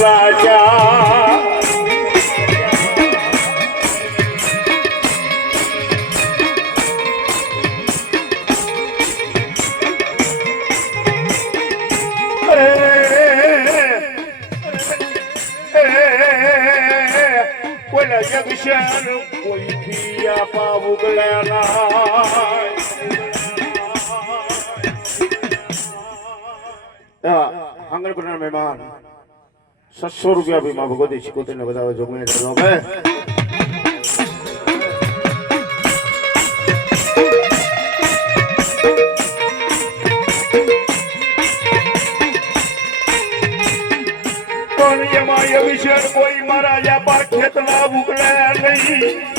રાજા કોઈના જગશન કોઈ પિયા પાવું ગળ્યા આંગણપુરના મહેમાન 700 રૂપિયા ભી માં ભગવતી શીખોતરને બતાવે જોગમે ભાઈ વિષય કોઈ મારા વ્યાપાર ખેતના ઉગડ્યા નહીં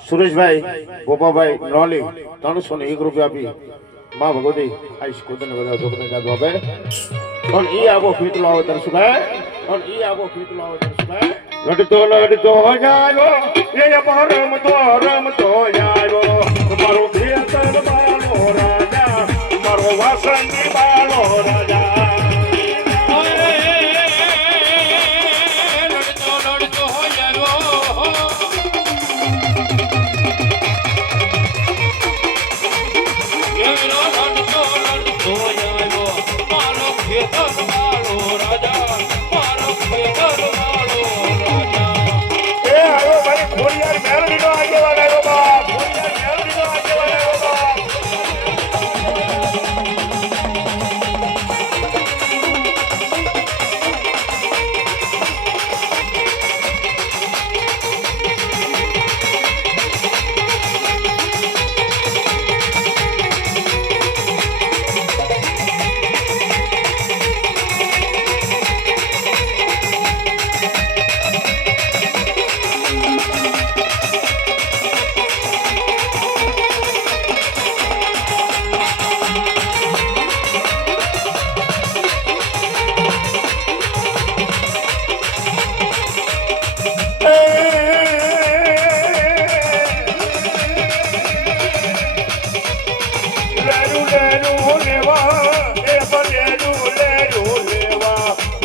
સુરેશભાઈ ગોપાભાઈ નોલી 301 રૂપિયા આપી માં ભગવતી આઈશ કોદને બધા જોગને જાદવા બે પણ ઈ આગો ફીતલો આવે તરસુભાઈ પણ ઈ આગો ફીતલો આવે તરસુભાઈ લડતો જાયો એ રમતો જાયો મારો ખેતર બાળો રાજા મારો વાસંતી બાળો રાજા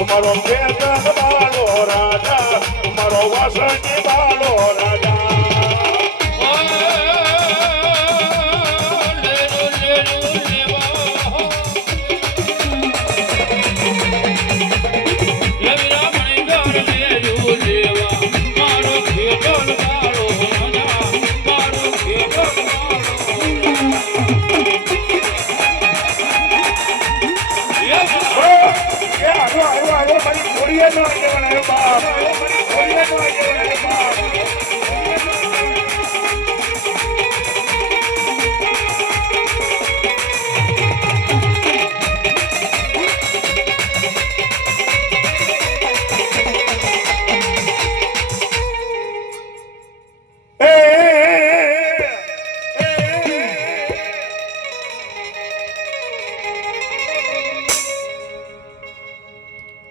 મારો ખેતર બાળો રાજા મારો વાસંતી બાળો રાજા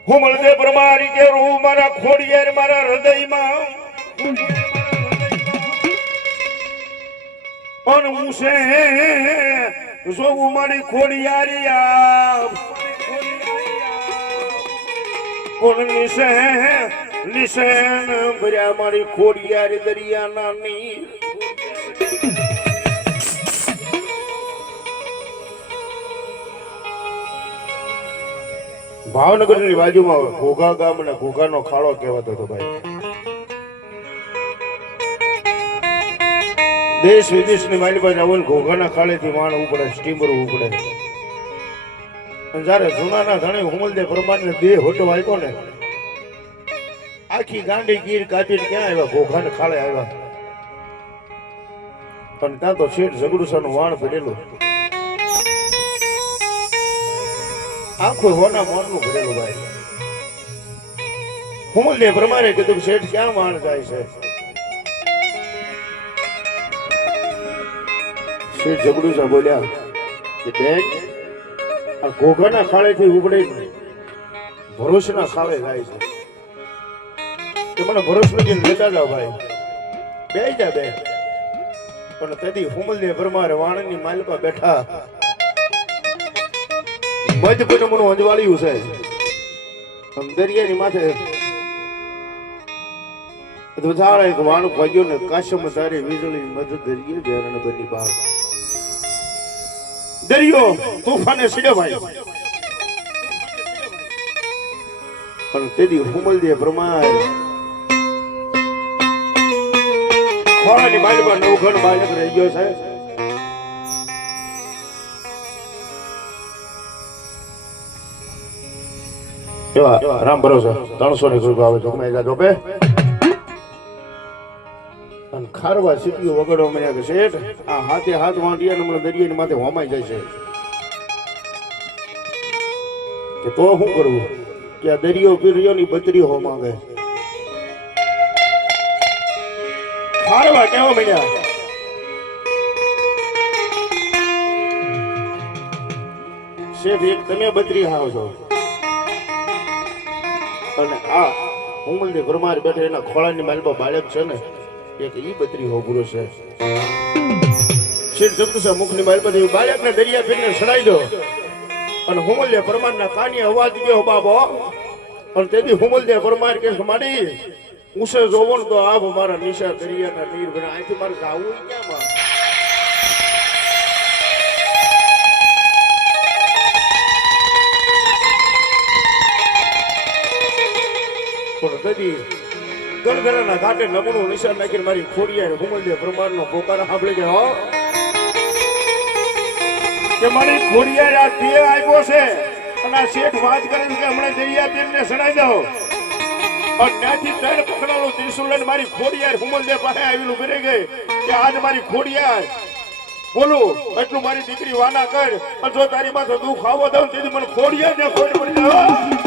હું મળદે પરમારી કે રૂ મારા ખોડિયાર મારા હૃદયમાં અન મુસે જોવું મારી ખોડિયારિયા કોણ નિશે નિશેન ભર્યા મારી ખોડિયારી દરિયાના નીર ભાવનગરની બાજુમાં ઘોઘા ગામ અને ઘોઘાનો ખાડો કહેવાતો હતો ભાઈ દેશ વિદેશની માલિકા જાવ ઘોઘાના ખાડેથી માણ ઉપડે સ્ટીમર ઉપડે જયારે જૂનાના ધણે હુમલદે પ્રમાણને બે હોટો વાગ્યો ને આખી ગાંડી ગીર કાઢીને ક્યાં આવ્યા ઘોઘાના ખાડે આવ્યા પણ ત્યાં તો શેઠ ઝઘડુસાનું વાણ પડેલું આખું હોના મોનનું ભરેલું ભાઈ હુમલદે પ્રમાણે કીધું શેઠ ક્યાં વાણ જાય છે શેઠ ઝઘડુસા બોલ્યા કે બેન આ ઘોઘાના ખાડેથી ઉપડે ભરોસના ખાડે જાય છે તે મને ભરોસ લગીને લેતા જાવ ભાઈ બે જા બે પણ તેથી હુમલદે પરમાર વાણની માલપા બેઠા મધપટમનું અંજવાળ્યું છે દરિયાની માથે ધ્વજાળા એક વાણ ભાગ્યો ને કાશમ તારે વીજળી મધ દરિયે બેરણ બની બાગ દરિયો તોફાને સીડ્યો ભાઈ પણ તેથી હુમલદે પરમાર ખોળાની માલમાં નવઘણ બાળક રહી ગયો છે એવા રામ ભરોસે 300 ની કૃપા આવે જોમે જાજો બે અને ખારવા સીટીઓ વગડો મળ્યા કે શેઠ આ હાથે હાથ વાંટિયા ને મને દરિયાની માથે હોમાઈ જાય છે કે તો શું કરવું કે આ દરિયો પીરિયો ની બત્રી હોમાવે ખારવા કેવા મળ્યા શેઠ એક તમે બત્રી હાવ છો અને આ હુમલદે પરમાર બેઠે એના ખોળાની માલમાં બાળક છે ને એક ઈ બત્રી હો પૂરો છે શેઠ જગતુસા મુખની માલમાં બાળકને દરિયા ફેરને સડાઈ દો અને હુમલદે પરમારના કાની અવાજ ગયો બાબો અને તેથી હુમલદે પરમાર કે માડી ઉસે જોવો ને તો આપ મારા નિશા દરિયાના નીર બને અહીંથી મારે જાવું ક્યાં માં ગણગણાના ઘાટે નમણું નિશાન નાખીને મારી ખોડિયા હુમલદે પરમારનો પોકાર સાંભળી ગયો કે મારી ખોડિયા આ તે આવ્યો છે અને આ શેઠ વાત કરે છે કે હમણાં દરિયા પીરને સડાઈ જાઓ અને ત્યાંથી ત્રણ પકડાલો ત્રિશુલ લઈને મારી ખોડિયા હુમલદે પાસે આવેલું કરી ગઈ કે આજ મારી ખોડિયા બોલું એટલું મારી દીકરી વાના કર અને જો તારી માથે દુઃખ આવો દઉં તેથી મને ખોડિયા ને ખોડ પડી જાવ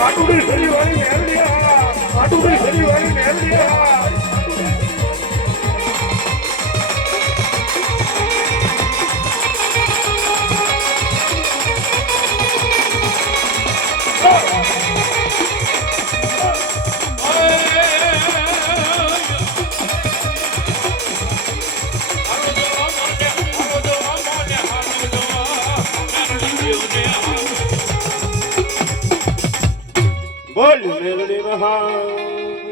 આટુડી ફરી વાળી મેરડિયા આટુડી ફરી વાળી મેરડિયા બોલ મેલડી મહા